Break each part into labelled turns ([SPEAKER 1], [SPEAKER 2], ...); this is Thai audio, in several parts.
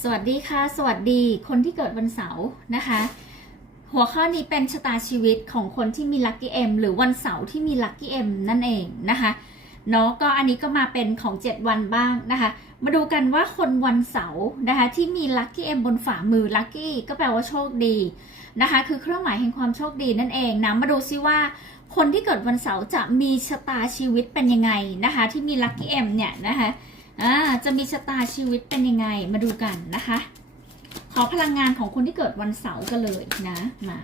[SPEAKER 1] สวัสดีค่ะ สวัสดีคนที่เกิดวันเสาร์นะคะ หัวข้อนี้เป็นชะตาชีวิตของคนที่มีลัคกี้เอ็มหรือวันเสาร์ที่มีลัคกี้เอ็มนั่นเองนะคะเนาะก็อันนี้ก็มาเป็นของ 7 วันบ้างนะคะ มาดูกันว่าคนวันเสาร์นะคะที่มีลัคกี้เอ็มบนฝ่ามือลัคกี้ก็แปลว่าโชคดีนะคะ คือเครื่องหมายแห่งความโชคดีนั่นเองนะมาดูซิว่าคนที่เกิดวันเสาร์จะมีชะตาชีวิตเป็นยังไงนะคะ ที่มีลัคกี้เอ็มเนี่ยนะคะ อ่าจะมีชะตาชีวิตเป็นยังไงมาดูกันนะคะ ขอพลังงานของคนที่เกิดวันเสาร์กันเลยนะมา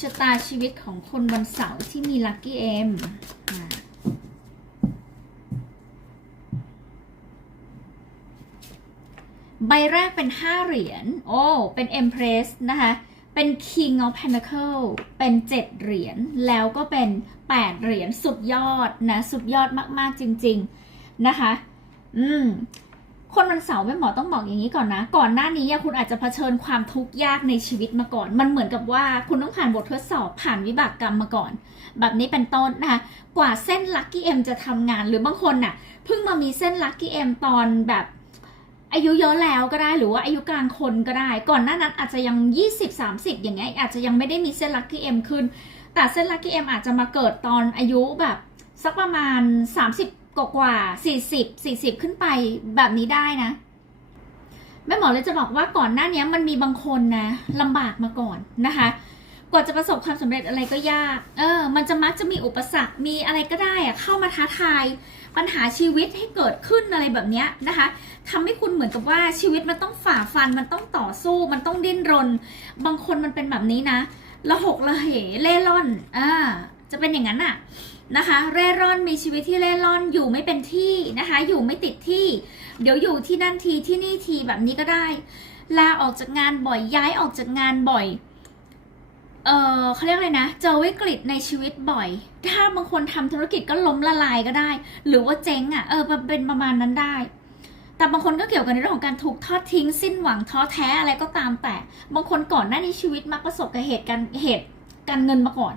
[SPEAKER 1] ชะตาชีวิตของคนวันเสาร์ที่มีลัคกี้เอ็มใบแรกเป็น 5 เหรียญ โอ้ เป็น Empress นะคะ เป็น King of Pentacle เป็น 7 เหรียญ แล้วก็เป็น 8 เหรียญ สุดยอดนะ สุดยอดมาก ๆ จริง ๆ นะคะ อืม คนวันเสาร์แม่หมอต้องบอกอย่างนี้ก่อนนะ ก่อนหน้านี้คุณอาจจะเผชิญความทุกข์ยากในชีวิตมาก่อน มันเหมือนกับว่าคุณต้องผ่านบททดสอบผ่านวิบากกรรมมาก่อน แบบนี้เป็นต้นนะคะ กว่าเส้นลัคกี้เอ็มจะทำงานหรือบางคนน่ะเพิ่งมามีเส้นลัคกี้เอ็มตอนแบบอายุเยอะแล้วก็ได้หรือว่าอายุกลางคนก็ได้ ก่อนหน้านั้นอาจจะยัง 20-30 อย่างเงี้ยอาจจะยังไม่ได้มีเส้นลัคกี้เอ็มขึ้น แต่เส้นลัคกี้เอ็มอาจจะมาเกิดตอนอายุแบบ สักประมาณ 30 กว่ากว่า40 40ขึ้นไปแบบนี้ได้นะแม่หมอเลยจะบอกว่าก่อนหน้านี้มันมีบางคนนะลำบากมาก่อนนะคะกว่าจะประสบความสำเร็จอะไรก็ยาก เออ มันจะมักจะมีอุปสรรค มีอะไรก็ได้อะเข้ามาท้าทาย ปัญหาชีวิตให้เกิดขึ้นอะไรแบบนี้นะคะทำให้คุณเหมือนกับว่าชีวิตมันต้องฝ่าฟัน มันต้องต่อสู้ มันต้องดิ้นรน บางคนมันเป็นแบบนี้นะ ละหกละเหเล่ร่อน อ่า จะเป็นอย่างนั้นอะ นะคะ เร่ร่อนมีชีวิตที่เร่ร่อนอยู่ไม่เป็นที่นะคะ อยู่ไม่ติดที่ เดี๋ยวอยู่ที่นั่นทีที่นี่ทีแบบนี้ก็ได้ ลาออกจากงานบ่อยย้ายออกจากงานบ่อยเออเขาเรียกอะไรนะ เจอวิกฤตในชีวิตบ่อย ถ้าบางคนทำธุรกิจก็ล้มละลายก็ได้ หรือว่าเจ๊งอะ่ะเออเป็นประมาณนั้นได้ แต่บางคนก็เกี่ยวกับในเรื่องของการถูกทอดทิ้งสิ้นหวังท้อแท้อะไรก็ตามแต่ บางคนก่อนหน้านี้ชีวิตมักประสบกับเหตุการณ์เหตุ การเงินมาก่อน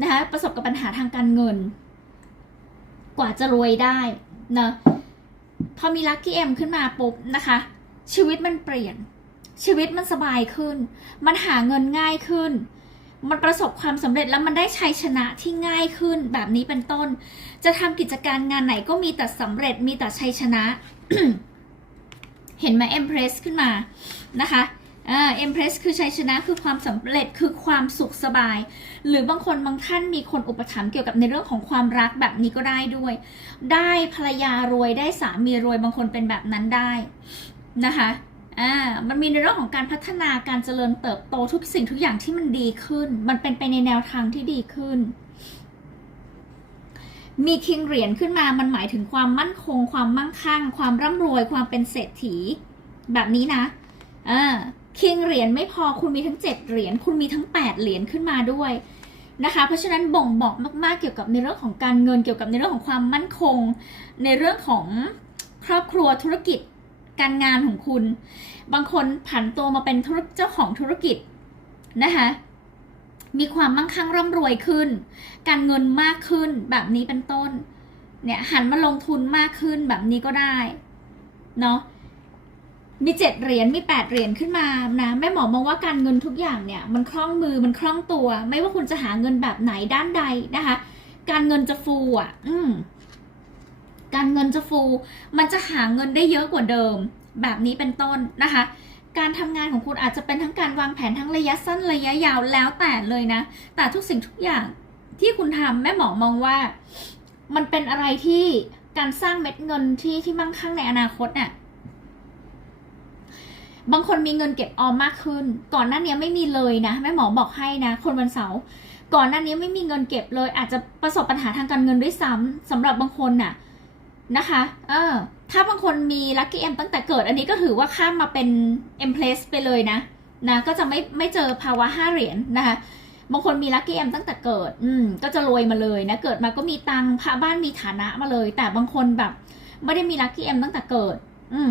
[SPEAKER 1] นะคะประสบกับปัญหาทางการเงิน กว่าจะรวยได้นะพอมีลัคกี้เอ็มขึ้นมาปุ๊บนะคะ ชีวิตมันเปลี่ยน ชีวิตมันสบายขึ้น มันหาเงินง่ายขึ้น มันประสบความสำเร็จแล้วมันได้ชัยชนะที่ง่ายขึ้นแบบนี้เป็นต้น จะทำกิจการงานไหนก็มีแต่สำเร็จมีแต่ชัยชนะ เห็นไหมเอ็มเพรสขึ้นมานะคะ อ่าเอ็มเพรสคือชัยชนะคือความสำเร็จคือความสุขสบาย หรือบางคนบางท่านมีคนอุปถัมภ์เกี่ยวกับในเรื่องของความรักแบบนี้ก็ได้ด้วย ได้ภรรยารวยได้สามีรวยบางคนเป็นแบบนั้นได้นะคะอ่ามันมีในเรื่องของการพัฒนาการเจริญเติบโตทุกสิ่งทุกอย่างที่มันดีขึ้น มันเป็นไปในแนวทางที่ดีขึ้น มีคิงเหรียญขึ้นมามันหมายถึงความมั่นคง ความมั่งคั่ง ความร่ำรวยความเป็นเศรษฐี แบบนี้นะอ่า คิงเหรียญไม่พอคุณมีทั้ง 7 เหรียญคุณมีทั้ง 8 เหรียญขึ้นมาด้วยนะคะเพราะฉะนั้นบ่งบอกมากๆเกี่ยวกับในเรื่องของการเงินเกี่ยวกับในเรื่องของความมั่นคง ในเรื่องของครอบครัวธุรกิจการงานของคุณ บางคนผันตัวมาเป็นธุรเจ้าของธุรกิจนะคะมีความมั่งคั่งร่ำรวยขึ้น การเงินมากขึ้นแบบนี้เป็นต้นเนี่ยหันมาลงทุนมากขึ้นแบบนี้ก็ได้เนาะ มีเจ็ดเหรียญมีแปดเหรียญขึ้นมานะแม่หมอมองว่าการเงินทุกอย่างเนี่ยมันคล่องมือมันคล่องตัว ไม่ว่าคุณจะหาเงินแบบไหนด้านใดนะคะ การเงินจะฟูอะ อืมการเงินจะฟู มันจะหาเงินได้เยอะกว่าเดิม แบบนี้เป็นต้นนะคะ การทำงานของคุณอาจจะเป็นทั้งการวางแผนทั้งระยะสั้นระยะยาวแล้วแต่เลยนะ แต่ทุกสิ่งทุกอย่างที่คุณทำแม่หมอมองว่า มันเป็นอะไรที่การสร้างเม็ดเงินที่ที่มั่งคั่งในอนาคตเนี่ย บางคนมีเงินเก็บออมมากขึ้น ก่อนหน้านี้ไม่มีเลยนะแม่หมอบอกให้นะ คนวันเสาร์ก่อนหน้านี้ไม่มีเงินเก็บเลย อาจจะประสบปัญหาทางการเงินด้วยซ้ำสำหรับบางคนน่ะนะคะ เออ ถ้าบางคนมีลัคกี้เอ็มตั้งแต่เกิด อันนี้ก็ถือว่าข้ามมาเป็นเอ็มเพลสไปเลยนะ นะ ก็จะไม่ไม่เจอภาวะห้าเหรียญนะคะ บางคนมีลัคกี้เอ็มตั้งแต่เกิด อืม ก็จะรวยมาเลยนะ เกิดมาก็มีตังค์พาบ้านมีฐานะมาเลย แต่บางคนแบบ ไม่ได้มีลัคกี้เอ็มตั้งแต่เกิด อืม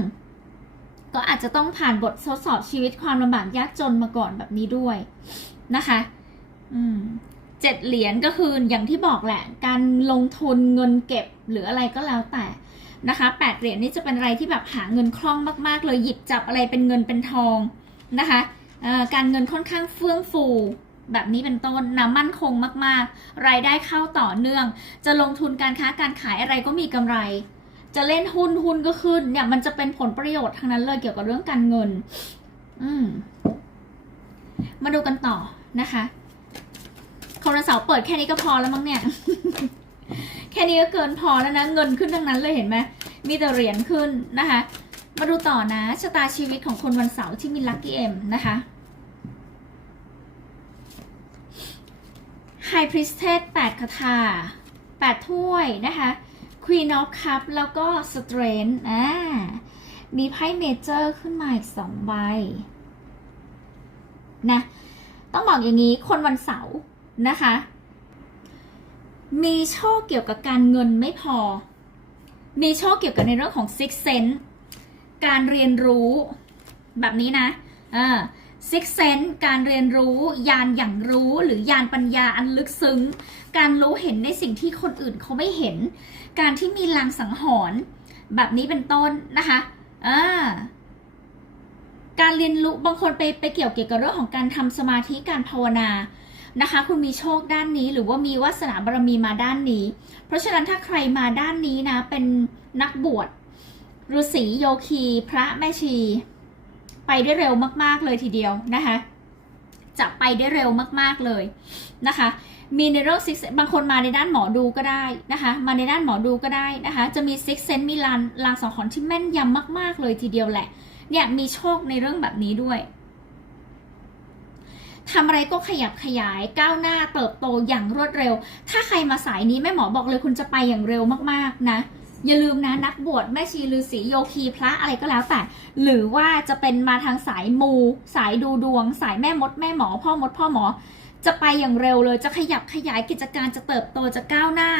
[SPEAKER 1] ก็อาจจะต้องผ่านบททดสอบชีวิตความลำบากยากจนมาก่อนแบบนี้ด้วยนะคะอืมเจ็ดเหรียญก็คืออย่างที่บอกแหละ การลงทุนเงินเก็บหรืออะไรก็แล้วแต่นะคะแปดเหรียญนี่จะเป็นอะไรที่แบบหาเงินคล่องมาก ๆ เลยหยิบจับอะไรเป็นเงินเป็นทองนะคะการเงินค่อนข้างเฟื่องฟูแบบนี้เป็นต้นนะมั่นคงมาก ๆ รายได้เข้าต่อเนื่อง จะลงทุนการค้าการขายอะไรก็มีกำไร จะเล่นหุ้นหุ้นก็ขึ้น เนี่ย มันจะเป็นผลประโยชน์ทั้งนั้นเลยเกี่ยวกับเรื่องการเงิน อืม มาดูกันต่อนะคะคนวันเสาร์เปิดแค่นี้ก็พอแล้วมั้งเนี่ย แค่นี้ก็เกินพอแล้วนะเงินขึ้นทั้งนั้นเลยเห็นไหมมีแต่เหรียญขึ้นนะคะ มาดูต่อนะชะตาชีวิตของคนวันเสาร์ที่มีลัคกี้เอ็มนะคะ High Priestess 8คาถา8ถ้วยนะคะ Queen of Cup แล้วก็ Strength อ่ามีไพ่เมเจอร์ขึ้นมาอีกสองใบนะต้องบอกอย่างนี้คนวันเสาร์นะคะ มีโชคเกี่ยวกับการเงินไม่พอ มีโชคเกี่ยวกับในเรื่องของ six sense การเรียนรู้แบบนี้นะอ่า six sense การเรียนรู้ยานอย่างรู้หรือยานปัญญาอันลึกซึ้ง การรู้เห็นในสิ่งที่คนอื่นเขาไม่เห็น การที่มีลางสังหรณ์แบบนี้เป็นต้นนะคะอ่าการเรียนรู้บางคนไปไปเกี่ยวเกี่ยวกับเรื่องของการทำสมาธิการภาวนานะคะ คุณมีโชคด้านนี้หรือว่ามีวาสนาบารมีมาด้านนี้ เพราะฉะนั้นถ้าใครมาด้านนี้นะ เป็นนักบวชฤาษีโยคี พระแม่ชี ไปได้เร็วมาก ๆ เลยทีเดียวนะคะ จะไปได้เร็วมากๆเลยนะคะมีในเรื่องซิกบางคนมาในด้านหมอดูก็ได้นะคะ มาในด้านหมอดูก็ได้นะคะ จะมีซิกเซนมีลานลางสังหรณ์ที่แม่นยำมาก ๆ เลยทีเดียวแหละ เนี่ยมีโชคในเรื่องแบบนี้ด้วยทำอะไรก็ขยับขยายก้าวหน้าเติบโตอย่างรวดเร็ว ถ้าใครมาสายนี้แม่หมอบอกเลยคุณจะไปอย่างเร็วมาก ๆ นะ อย่าลืมนะนักบวชแม่ชีฤาษีโยคีพระอะไรก็แล้วแต่ หรือว่าจะเป็นมาทางสายมู สายดูดวง สายแม่มดแม่หมอ พ่อมดพ่อหมอ จะไปอย่างเร็วเลยจะขยับขยายกิจการจะเติบโตจะก้าวหน้า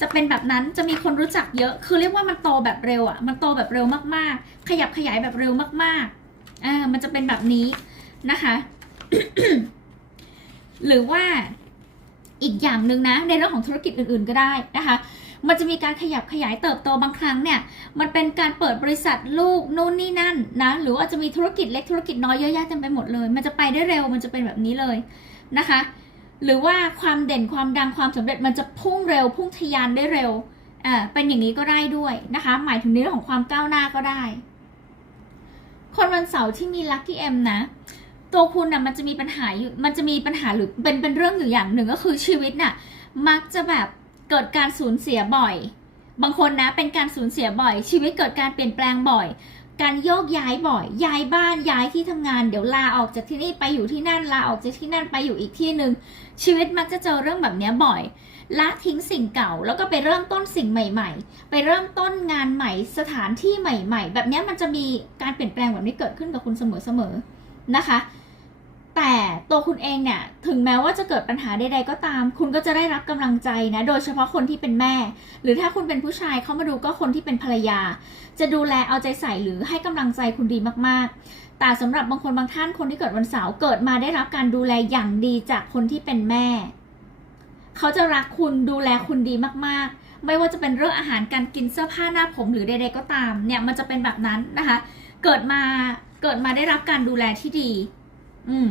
[SPEAKER 1] จะเป็นแบบนั้นจะมีคนรู้จักเยอะคือเรียกว่ามันโตแบบเร็วอะ่ะมันโตแบบเร็วมากๆ ขยับขยายแบบเร็วมากๆอ่ามันจะเป็นแบบนี้นะคะหรือว่าอีกอย่างหนึ่งนะในเรื่องของธุรกิจอื่นๆก็ได้นะคะ มันจะมีการขยับขยายเติบโตบางครั้งเนี่ย มันเป็นการเปิดบริษัทลูกนู่นนี่นั่นนะ หรือว่าจะมีธุรกิจเล็กธุรกิจน้อยเยอะแยะเต็มไปหมดเลย มันจะไปได้เร็ว มันจะเป็นแบบนี้เลยนะคะ หรือว่าความเด่นความดังความสำเร็จมันจะพุ่งเร็ว พุ่งทะยานได้เร็ว อ่า เป็นอย่างนี้ก็ได้ด้วยนะคะ หมายถึงในเรื่องของความก้าวหน้าก็ได้ คนวันเสาร์ที่มี Lucky M นะตัวคุณนะ่ะมันจะมีปัญหาอยู่ มันจะมีปัญหาหรือเป็นเป็นเรื่องอยู่อย่างหนึ่งก็คือชีวิตน่ะมักจะแบบ เกิดการสูญเสียบ่อย บางคนนะเป็นการสูญเสียบ่อย ชีวิตเกิดการเปลี่ยนแปลงบ่อย การโยกย้ายบ่อย ย้ายบ้านย้ายที่ทำงาน เดี๋ยวลาออกจากที่นี่ไปอยู่ที่นั่นลาออกจากที่นั่นไปอยู่อีกที่หนึ่งชีวิตมักจะเจอเรื่องแบบนี้บ่อยละทิ้งสิ่งเก่าแล้วก็ไปเริ่มต้นสิ่งใหม่ ๆ ไปเริ่มต้นงานใหม่สถานที่ใหม่ ๆ แบบนี้มันจะมีการเปลี่ยนแปลงแบบนี้เกิดขึ้นกับคุณเสมอๆนะคะ แต่ตัวคุณเองเนี่ยถึงแม้ว่าจะเกิดปัญหาใดๆก็ตาม คุณก็จะได้รับกำลังใจนะโดยเฉพาะคนที่เป็นแม่ หรือถ้าคุณเป็นผู้ชายเข้ามาดูก็คนที่เป็นภรรยา จะดูแลเอาใจใส่หรือให้กำลังใจคุณดีมากๆ แต่สำหรับบางคนบางท่านคนที่เกิดวันเสาร์เกิดมาได้รับการดูแลอย่างดีจากคนที่เป็นแม่ เขาจะรักคุณดูแลคุณดีมากๆ ไม่ว่าจะเป็นเรื่องอาหารการกินเสื้อผ้าหน้าผมหรือใดๆก็ตามเนี่ยมันจะเป็นแบบนั้นนะคะ เกิดมาเกิดมาได้รับการดูแลที่ดี อืม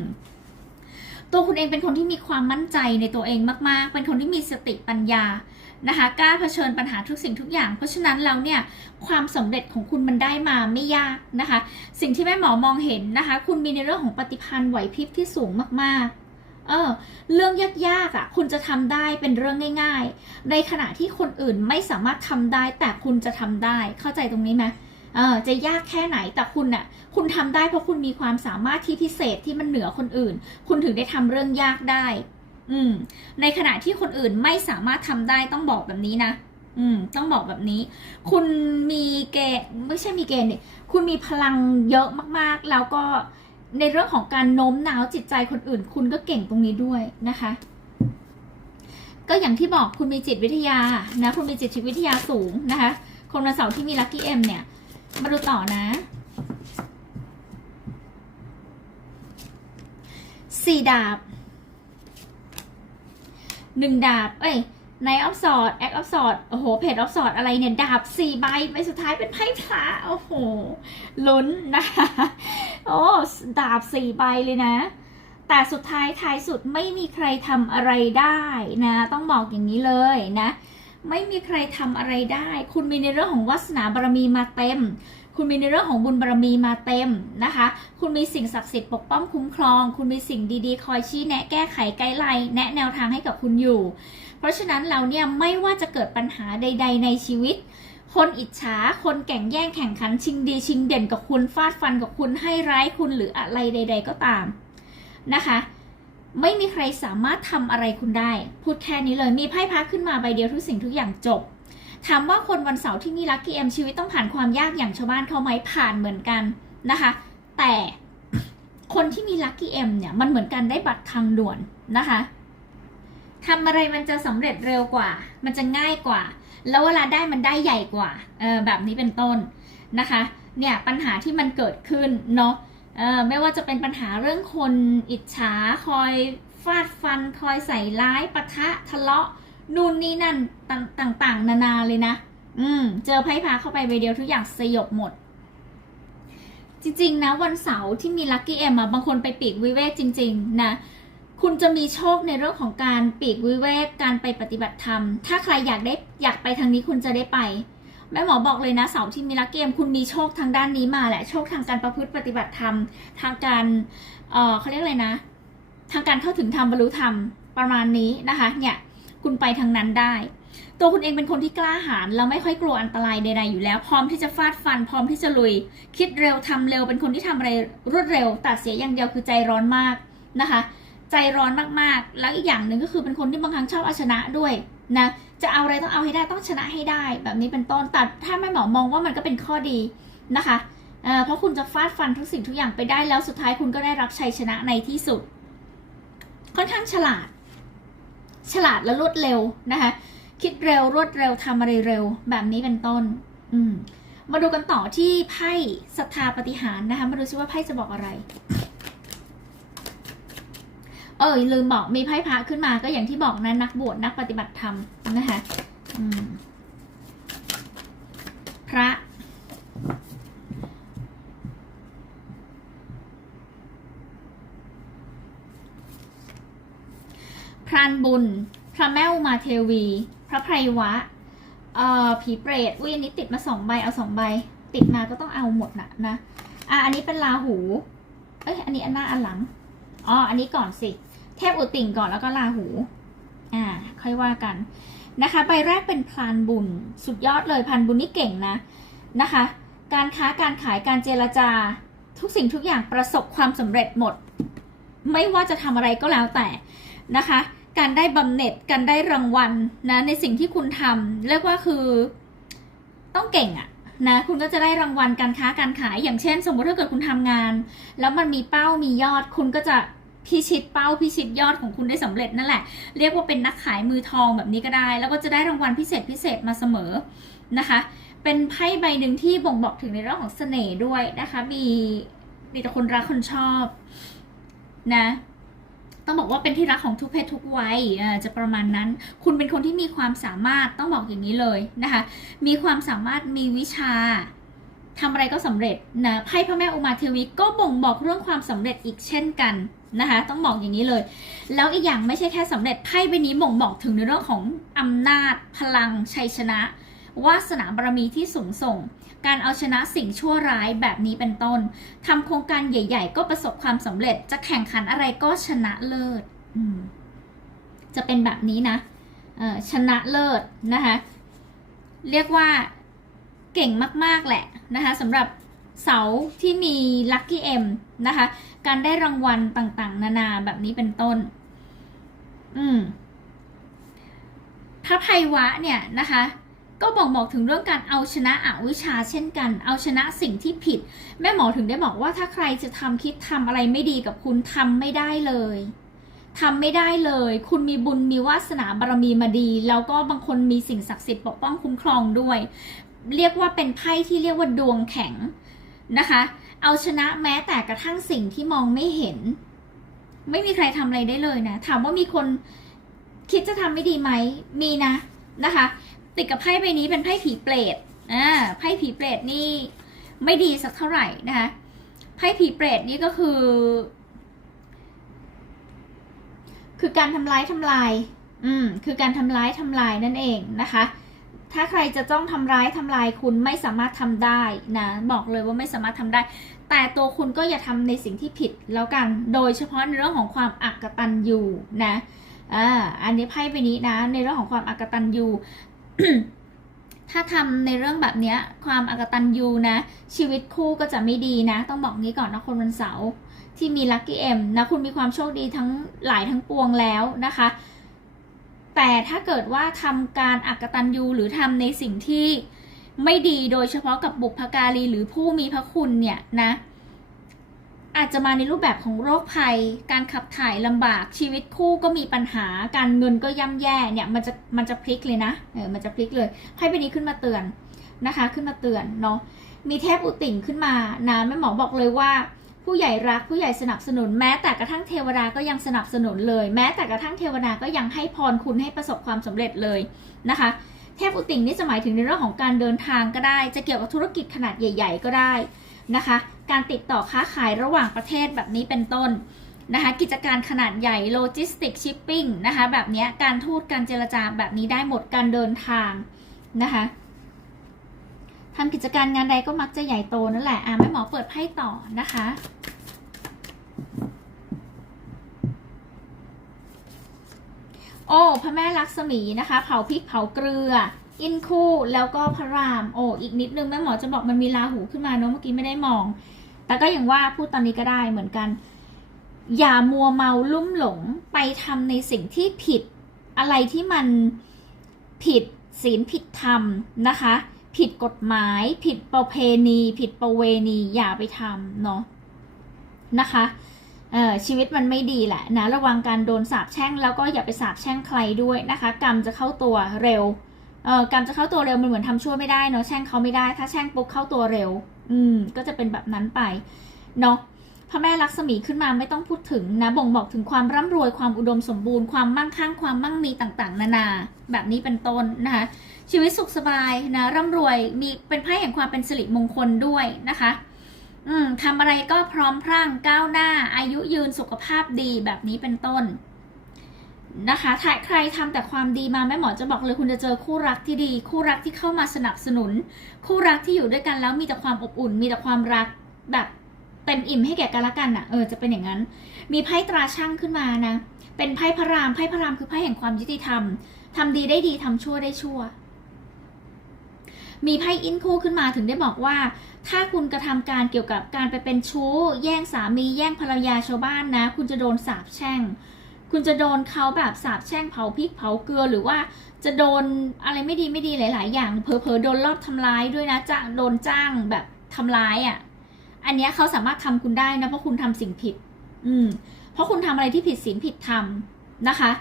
[SPEAKER 1] ตัวคุณเองเป็นคนที่มีความมั่นใจในตัวเองมาก ๆ เป็นคนที่มีสติปัญญานะคะ กล้าเผชิญปัญหาทุกสิ่งทุกอย่าง เพราะฉะนั้นแล้วเนี่ยความสำเร็จของคุณมันได้มาไม่ยากนะคะ สิ่งที่แม่หมอมองเห็นนะคะ คุณมีในเรื่องของปฏิพันธ์ไหวพริบที่สูงมากๆ เออ เรื่องยากๆอะ คุณจะทำได้เป็นเรื่องง่าย ๆ ในขณะที่คนอื่นไม่สามารถทำได้ แต่คุณจะทำได้ เข้าใจตรงนี้ไหม เออจะยากแค่ไหนแต่คุณน่ะ คุณทำได้เพราะคุณมีความสามารถที่พิเศษที่มันเหนือคนอื่น คุณถึงได้ทำเรื่องยากได้ อืม ในขณะที่คนอื่นไม่สามารถทำได้ต้องบอกแบบนี้นะอืม ต้องบอกแบบนี้ คุณมีเกณฑ์ไม่ใช่มีเกณฑ์เนี่ยคุณมีพลังเยอะมากๆ แล้วก็ในเรื่องของการโน้มน้าวจิตใจคนอื่น คุณก็เก่งตรงนี้ด้วยนะคะ ก็อย่างที่บอกคุณมีจิตวิทยานะ คุณมีจิตวิทยาสูงนะคะคนวันเสาร์ที่มีลัคกี้เอ็มเนี่ย มาดูต่อนะสี่ดาบหนึ่งดาบ เอ้ยในออฟสอดแอคออฟสอดโอ้โห เพจออฟสอดอะไรเนี่ย ดาบสี่ใบใบสุดท้ายเป็นไพ่พระโอ้โห ลุ้นนะคะ โอ้ ดาบสี่ใบเลยนะ แต่สุดท้ายท้ายสุดไม่มีใครทำอะไรได้นะ ต้องบอกอย่างนี้เลยนะ ไม่มีใครทำอะไรได้ คุณมีในเรื่องของวาสนาบารมีมาเต็ม คุณมีในเรื่องของบุญบารมีมาเต็มนะคะ คุณมีสิ่งศักดิ์สิทธิ์ปกป้องคุ้มครอง คุณมีสิ่งดีๆ คอยชี้แนะแก้ไขไกด์ไลน์แนะแนวทางให้กับคุณอยู่ เพราะฉะนั้นเราเนี่ยไม่ว่าจะเกิดปัญหาใด ๆ ในชีวิตคนอิจฉา คนแข่งแย่งแข่งขันชิงดีชิงเด่นกับคุณฟาดฟันกับคุณให้ร้ายคุณหรืออะไรใด ๆ ก็ตามนะคะ ไม่มีใครสามารถทำอะไรคุณได้ พูดแค่นี้เลยมีไพ่พักขึ้นมาใบเดียวทุกสิ่งทุกอย่างจบ ถามว่าคนวันเสาร์ที่มีลัคกี้เอ็มชีวิตต้องผ่านความยากอย่างชาวบ้านเขาไหมผ่านเหมือนกันนะคะ แต่คนที่มีลัคกี้เอ็มเนี่ยมันเหมือนกันได้บัตรทางด่วนนะคะทำอะไรมันจะสำเร็จเร็วกว่า มันจะง่ายกว่า แล้วเวลาได้มันได้ใหญ่กว่าเออแบบนี้เป็นต้นนะคะ เนี่ยปัญหาที่มันเกิดขึ้นเนาะ เออไม่ว่าจะเป็นปัญหาเรื่องคนอิจฉาคอยฟาดฟัน คอยใส่ร้ายปะทะทะเลาะนู่นนี่นั่นต่างๆ นานาเลยนะ อืม เจอไพ่พาเข้าไปใบเดียวทุกอย่างสยบหมด จริง ๆ นะวันเสาร์ที่มีลัคกี้เอ็มบางคนไปปีกวิเวกจริง ๆ นะคุณจะมีโชคในเรื่องของการปีกวิเวกการไปปฏิบัติธรรม ถ้าใครอยากได้อยากไปทางนี้คุณจะได้ไป แม่หมอบอกเลยนะเสาร์ที่มีลักเกม คุณมีโชคทางด้านนี้มาแหละโชคทางการประพฤติปฏิบัติธรรม ทางการเออเขาเรียกอะไรนะ ทางการเข้าถึงธรรมบรรลุธรรมประมาณนี้นะคะ เนี่ยคุณไปทางนั้นได้ ตัวคุณเองเป็นคนที่กล้าหาญแล้วไม่ค่อยกลัวอันตรายใดๆอยู่แล้ว พร้อมที่จะฟาดฟัน พร้อมที่จะลุย คิดเร็วทำเร็วเป็นคนที่ทำอะไรรวดเร็วแต่เสียอย่างเดียวคือใจร้อนมากนะคะ ใจร้อนมากๆ แล้วอีกอย่างหนึ่งก็คือเป็นคนที่บางครั้งชอบเอาชนะด้วยนะ จะเอาอะไรต้องเอาให้ได้ต้องชนะให้ได้ แบบนี้เป็นต้นแต่ถ้าแม่หมอมองว่ามันก็เป็นข้อดีนะคะเเพราะคุณจะฟาดฟันทุกสิ่งทุกอย่างไปได้แล้วสุดท้ายคุณก็ได้รับชัยชนะในที่สุด ค่อนข้างฉลาด ฉลาดและรวดเร็วนะคะ คิดเร็วรวดเร็วทำอะไรเร็ว แบบนี้เป็นต้น อืมมาดูกันต่อที่ไพ่ศรัทธาปฏิหารนะคะ มาดูซิว่าไพ่จะบอกอะไร เออลืมบอกมีไพ่พระขึ้นมาก็อย่างที่บอกนะนักบวชนักปฏิบัติธรรมนะคะพระ พรานบุญ พระแม่อุมาเทวี พระไพรวะ เอ่อผีเปรตอุ้ยอันนี้ติดมาสองใบเอาสองใบ ติดมาก็ต้องเอาหมดนะนะอะอันนี้เป็นลาหู เอ้ยอันนี้อันหน้าอันหลังอ๋อ อันนี้ก่อนสิ เทพอุติ่งก่อนแล้วก็ลาหู อ่า ค่อยว่ากันนะคะ ใบแรกเป็นพลานบุญ สุดยอดเลยพลานบุญนี่เก่งนะนะคะ การค้าการขายการเจรจา ทุกสิ่งทุกอย่างประสบความสำเร็จหมด ไม่ว่าจะทำอะไรก็แล้วแต่นะคะ การได้บำเหน็จการได้รางวัลนะในสิ่งที่คุณทำเรียกว่าคือต้องเก่งอะนะคุณก็จะได้รางวัลการค้าการขายอย่างเช่น สมมติถ้าเกิดคุณทำงาน แล้วมันมีเป้ามียอดคุณก็จะ พิชิตเป้าพิชิตยอดของคุณได้สำเร็จนั่นแหละ เรียกว่าเป็นนักขายมือทองแบบนี้ก็ได้ แล้วก็จะได้รางวัลพิเศษพิเศษมาเสมอนะคะ เป็นไพ่ใบหนึ่งที่บ่งบอกถึงในเรื่องของเสน่ห์ด้วยนะคะ มีมีแต่คนรักคนชอบนะต้องบอกว่าเป็นที่รักของทุกเพศทุกวัยอ่าจะประมาณนั้น คุณเป็นคนที่มีความสามารถต้องบอกอย่างนี้เลยนะคะ มีความสามารถมีวิชาทำอะไรก็สำเร็จนะไพ่พระแม่อุมาเทวีก็บ่งบอกเรื่องความสำเร็จอีกเช่นกัน นะคะ ต้องบอกอย่างนี้เลย แล้วอีกอย่างไม่ใช่แค่สำเร็จไพ่ใบนี้บ่งบอกถึงในเรื่องของอำนาจ พลังชัยชนะวาสนาบารมีที่สูงส่ง การเอาชนะสิ่งชั่วร้ายแบบนี้เป็นต้นทำโครงการใหญ่ ๆ ก็ประสบความสำเร็จ จะแข่งขันอะไรก็ชนะเลิศจะเป็นแบบนี้นะชนะเลิศนะคะ เรียกว่าเก่งมาก ๆ แหละนะคะสำหรับ เสาที่มี Lucky M นะคะ การได้รางวัลต่างๆ นานาแบบนี้เป็นต้น อืมพระไพวะเนี่ยนะคะก็บอกบอกถึงเรื่องการเอาชนะอวิชชาเช่นกัน เอาชนะสิ่งที่ผิด แม่หมอถึงได้บอกว่าถ้าใครจะทำคิดทำอะไรไม่ดีกับคุณทำไม่ได้เลยทำไม่ได้เลย คุณมีบุญมีวาสนาบารมีมาดี แล้วก็บางคนมีสิ่งศักดิ์สิทธิ์ปกป้องคุ้มครองด้วย เรียกว่าเป็นไพ่ที่เรียกว่าดวงแข็ง นะคะ เอาชนะแม้แต่กระทั่งสิ่งที่มองไม่เห็น ไม่มีใครทำอะไรได้เลยนะ ถามว่ามีคนคิดจะทำไม่ดีไหม มีนะนะคะ ติดกับไพ่ใบนี้เป็นไพ่ผีเปรตอ่าไพ่ผีเปรตนี่ ไม่ดีสักเท่าไหร่นะคะไพ่ผีเปรตนี่ก็คือ คือการทำร้ายทำลาย อืม คือการทำร้ายทำลายนั่นเองนะคะ ถ้าใครจะจ้องทำร้ายทำลายคุณไม่สามารถทำได้นะ บอกเลยว่าไม่สามารถทำได้ แต่ตัวคุณก็อย่าทำในสิ่งที่ผิดแล้วกัน โดยเฉพาะในเรื่องของความอักตันยูนะอ่าอันนี้ไพ่ใบนี้นะ ในเรื่องของความอักตันยูถ้าทำในเรื่องแบบเนี้ยความอักตันยูนะ ชีวิตคู่ก็จะไม่ดีนะ ต้องบอกงี้ก่อนนะคนวันเสาร์ที่มีลัคกี้เอ็มนะ คุณมีความโชคดีทั้งหลายทั้งปวงแล้วนะคะ แต่ถ้าเกิดว่าทำการอักตันยูหรือทำในสิ่งที่ไม่ดีโดยเฉพาะกับบุพการีหรือผู้มีพระคุณเนี่ยนะ อาจจะมาในรูปแบบของโรคภัย การขับถ่ายลำบากชีวิตคู่ก็มีปัญหาการเงินก็ย่ำแย่เนี่ยมันจะมันจะพลิกเลยนะเออมันจะพลิกเลยไพ่ใบนี้ขึ้นมาเตือนนะคะ ขึ้นมาเตือนเนาะมีเทพอุติ่งขึ้นมานะแม่หมอบอกเลยว่า ผู้ใหญ่รักผู้ใหญ่สนับสนุน แม้แต่กระทั่งเทวดาก็ยังสนับสนุนเลย แม้แต่กระทั่งเทวดาก็ยังให้พรคุณให้ประสบความสำเร็จเลยนะคะเทพอุติ่งนี่จะหมายถึงในเรื่องของการเดินทางก็ได้ จะเกี่ยวกับธุรกิจขนาดใหญ่ ๆ ก็ได้นะคะ การติดต่อค้าขายระหว่างประเทศแบบนี้เป็นต้นนะคะกิจการขนาดใหญ่โลจิสติกชิปปิ้งนะคะแบบนี้การทูตการเจรจาแบบนี้ได้หมดการเดินทางนะคะ ทำกิจการงานใดก็มักจะใหญ่โตนั่นแหละอะแม่หมอเปิดไพ่ต่อนะคะ โอ้พระแม่ลักษมีนะคะ เผาพริกเผาเกลือ อินคู่แล้วก็พระราม โอ้อีกนิดนึงแม่หมอจะบอกมันมีราหูขึ้นมาเนอะเมื่อกี้ไม่ได้มอง แต่ก็อย่างว่าพูดตอนนี้ก็ได้เหมือนกัน อย่ามัวเมาลุ่มหลงไปทำในสิ่งที่ผิดอะไรที่มันผิดศีลผิดธรรมนะคะ ผิดกฎหมาย ผิดประเพณี ผิดประเวณีอย่าไปทำเนาะนะคะเออชีวิตมันไม่ดีแหละนะระวังการโดนสาปแช่งแล้วก็อย่าไปสาปแช่งใครด้วยนะคะ กรรมจะเข้าตัวเร็วเอ่อกรรมจะเข้าตัวเร็วมันเหมือนทำชั่วไม่ได้เนาะแช่งเขาไม่ได้ ถ้าแช่งปุ๊บเข้าตัวเร็ว อืมก็จะเป็นแบบนั้นไปเนาะพระแม่ลักษมีขึ้นมาไม่ต้องพูดถึงนะบ่งบอกถึงความร่ำรวยความอุดมสมบูรณ์ความมั่งคั่งความมั่งมีต่างๆ นานา แบบนี้เป็นต้นนะคะ ชีวิตสุขสบายนะร่ำรวยมีเป็นไพ่แห่งความเป็นสิริมงคลด้วยนะคะ อืมทำอะไรก็พร้อมพรั่งก้าวหน้า อายุยืนสุขภาพดีแบบนี้เป็นต้นนะคะถ้าใครทำแต่ความดีมาแม่หมอจะบอกเลยคุณจะเจอคู่รักที่ดี คู่รักที่เข้ามาสนับสนุน คู่รักที่อยู่ด้วยกันแล้วมีแต่ความอบอุ่น มีแต่ความรักแบบเต็มอิ่มให้แก่กันและกันอะเออจะเป็นอย่างนั้น มีไพ่ตราช่างขึ้นมานะ เป็นไพ่พระรามไพ่พระรามคือไพ่แห่งความยุติธรรมทำดีได้ดีทำชั่วได้ชั่ว มีไพ่อินคู่ขึ้นมาถึงได้บอกว่า ถ้าคุณกระทำการเกี่ยวกับการไปเป็นชู้ แย่งสามีแย่งภรรยาชาวบ้านนะ คุณจะโดนสาปแช่ง คุณจะโดนเขาแบบสาปแช่งเผาพริกเผาเกลือหรือว่าจะโดนอะไรไม่ดีไม่ดีหลาย ๆ อย่างเผลอๆโดนรอบทำร้ายด้วยนะจ้างโดนจ้างแบบทำร้ายอะ่ะ อันเนี้ยเขาสามารถทำคุณได้นะเพราะคุณทำสิ่งผิด อืม เพราะคุณทำอะไรที่ผิดศีลผิดธรรมนะคะ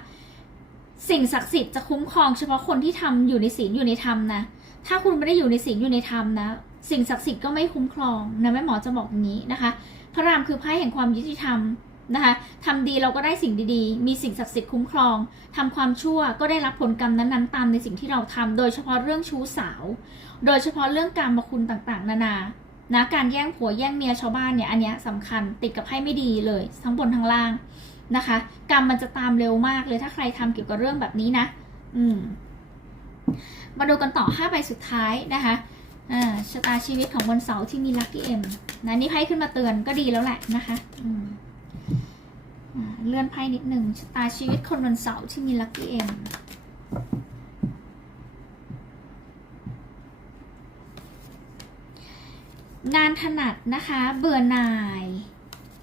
[SPEAKER 1] สิ่งศักดิ์สิทธิ์จะคุ้มครองเฉพาะคนที่ทำอยู่ในศีลอยู่ในธรรมนะ ถ้าคุณไม่ได้อยู่ในศีลอยู่ในธรรมนะ สิ่งศักดิ์สิทธิ์ก็ไม่คุ้มครองนะแม่หมอจะบอกอย่างนี้นะคะ พระรามคือไพ่แห่งความยุติธรรมนะคะทำดีเราก็ได้สิ่งดีๆ มีสิ่งศักดิ์สิทธิ์คุ้มครองทำความชั่วก็ได้รับผลกรรมนั้นๆ ตามในสิ่งที่เราทำโดยเฉพาะเรื่องชู้สาว โดยเฉพาะเรื่องการมาคุณต่างๆ นานา นะ การแย่งผัวแย่งเมียชาวบ้านเนี่ย อันเนี้ยสำคัญติดกับไพ่ไม่ดีเลย ทั้งบนทั้งล่างนะคะ กรรมมันจะตามเร็วมากเลยถ้าใครทำเกี่ยวกับเรื่องแบบนี้นะ อืม มาดูกันต่อ 5 ใบสุดท้ายนะคะอ่าชะตาชีวิตของวันเสาร์ที่มีลัคกี้เอ็มนะนี่ไพ่ขึ้นมาเตือนก็ดีแล้วแหละนะคะอืมเลื่อนไพ่นิดหนึ่งชะตาชีวิตคนวันเสาร์ที่มีลัคกี้เอ็มงานถนัดนะคะ เบื่อหน่าย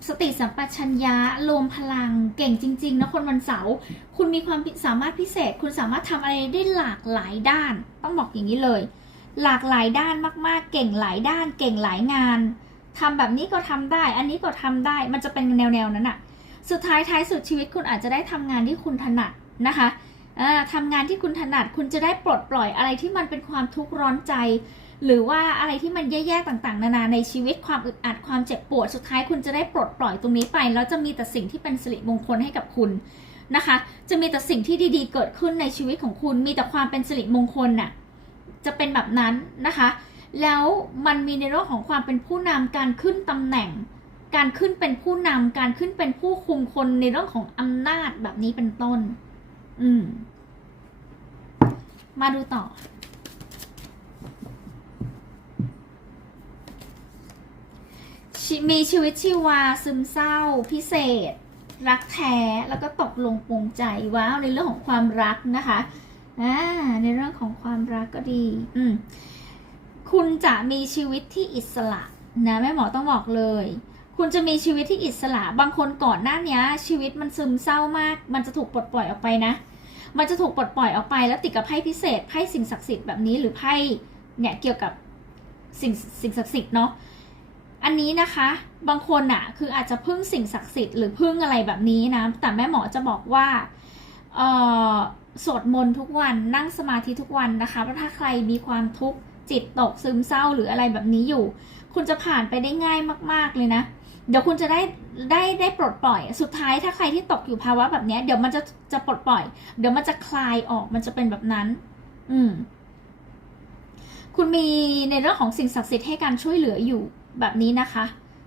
[SPEAKER 1] สติสัมปชัญญะรวมพลัง เก่งจริง ๆ นะคนวันเสาร์คุณมีความสามารถพิเศษ คุณสามารถทำอะไรได้หลากหลายด้าน ต้องบอกอย่างนี้เลย หลากหลายด้านมากๆ เก่งหลายด้าน เก่งหลายงานทำแบบนี้ก็ทำได้ อันนี้ก็ทำได้ มันจะเป็นแนวๆนั้นอะสุดท้ายท้ายสุดชีวิตคุณอาจจะได้ทำงานที่คุณถนัดนะคะ ทำงานที่คุณถนัดคุณจะได้ปลดปล่อยอะไรที่มันเป็นความทุกข์ร้อนใจ หรือว่าอะไรที่มันแย่ๆต่างๆ นานาในชีวิตความอึดอัดความเจ็บปวดสุดท้ายคุณจะได้ปลดปล่อยตรงนี้ไปแล้วจะมีแต่สิ่งที่เป็นสิริมงคลให้กับคุณนะคะ จะมีแต่สิ่งที่ดีๆ เกิดขึ้นในชีวิตของคุณ มีแต่ความเป็นสิริมงคลน่ะจะเป็นแบบนั้นนะคะ แล้วมันมีในเรื่องของความเป็นผู้นำการขึ้นตำแหน่ง การขึ้นเป็นผู้นำการขึ้นเป็นผู้คุมคนในเรื่องของอำนาจแบบนี้เป็นต้น อืม มาดูต่อ มีชีวิตชีวาซึมเศร้า พิเศษ รักแท้แล้วก็ตกลงปลงใจว้าวในเรื่องของความรักนะคะอ่าในเรื่องของความรักก็ดี อืม คุณจะมีชีวิตที่อิสระนะแม่หมอต้องบอกเลย คุณจะมีชีวิตที่อิสระ บางคนก่อนหน้านี้ชีวิตมันซึมเศร้ามาก มันจะถูกปลดปล่อยออกไปนะ มันจะถูกปลดปล่อยออกไปแล้วติดกับไพ่พิเศษไพ่สิ่งศักดิ์สิทธิ์แบบนี้หรือไพ่เนี่ยเกี่ยวกับสิ่งสิ่งศักดิ์สิทธิ์เนาะอันนี้นะคะ บางคนอะคืออาจจะพึ่งสิ่งศักดิ์สิทธิ์หรือพึ่งอะไรแบบนี้นะ แต่แม่หมอจะบอกว่าเอ่อสวดมนต์ทุกวันนั่งสมาธิทุกวันนะคะเพราถ้าใครมีความทุกข์จิตตกซึมเศร้าหรืออะไรแบบนี้อยู่ คุณจะผ่านไปได้ง่ายมาก ๆเลยนะ เดี๋ยวคุณจะได้ได้ได้ปลดปล่อย สุดท้ายถ้าใครที่ตกอยู่ภาวะแบบนี้เดี๋ยวมันจะจะปลดปล่อย เดี๋ยวมันจะคลายออกมันจะเป็นแบบนั้น อืม คุณมีในเรื่องของสิ่งศักดิ์สิทธิ์ให้การช่วยเหลืออยู่แบบนี้นะคะ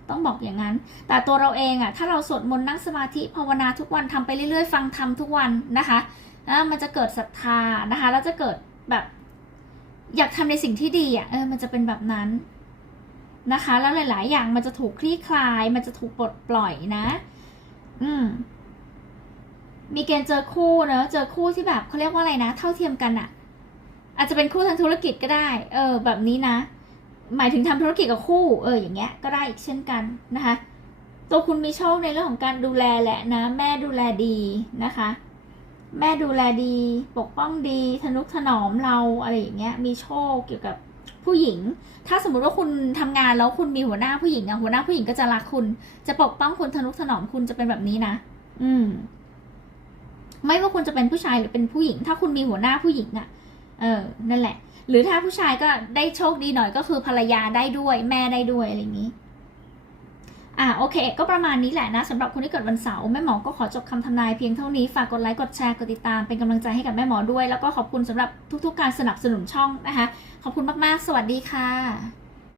[SPEAKER 1] ต้องบอกอย่างนั้น แต่ตัวเราเองอะถ้าเราสวดมนต์นั่งสมาธิภาวนาทุกวันทำไปเรื่อยๆ ฟังธรรมทุกวันนะคะอ่ามันจะเกิดศรัทธานะคะ แล้วจะเกิดแบบ อยากทำในสิ่งที่ดีอะเออ มันจะเป็นแบบนั้น นะคะ แล้วหลาย ๆ อย่างมันจะถูกคลี่คลาย มันจะถูกปลดปล่อยนะ อืม มีเกณฑ์เจอคู่เนอะเจอคู่ที่แบบเขาเรียกว่าอะไรนะ เท่าเทียมกันอะอาจจะเป็นคู่ทางธุรกิจก็ได้ เออ แบบนี้นะ หมายถึงทำธุรกิจกับคู่ เออ อย่างเงี้ย ก็ได้อีกเช่นกันนะคะ ตัวคุณมีโชคในเรื่องของการดูแลแหละนะ แม่ดูแลดีนะคะ แม่ดูแลดี ปกป้องดี ทนุถนอมเราอะไรอย่างเงี้ย มีโชคเกี่ยวกับ ผู้หญิง ถ้าสมมุติว่าคุณทำงานแล้วคุณมีหัวหน้าผู้หญิงอะหัวหน้าผู้หญิงก็จะรักคุณ จะปกป้องคุณทนุถนอมคุณจะเป็นแบบนี้นะ อืม ไม่ว่าคุณจะเป็นผู้ชายหรือเป็นผู้หญิง ถ้าคุณมีหัวหน้าผู้หญิงอะเออ นั่นแหละ หรือถ้าผู้ชายก็ได้โชคดีหน่อยก็คือภรรยาได้ด้วย แม่ได้ด้วยอะไรอย่างนี้ อ่าโอเค ก็ประมาณนี้แหละนะสำหรับคนที่เกิดวันเสาร์แม่หมอก็ขอจบคำทำนายเพียงเท่านี้ ฝากกดไลค์กดแชร์กดติดตามเป็นกำลังใจให้กับแม่หมอด้วย แล้วก็ขอบคุณสำหรับทุกๆ การสนับสนุนช่องนะคะ ขอบคุณมากๆ สวัสดีค่ะ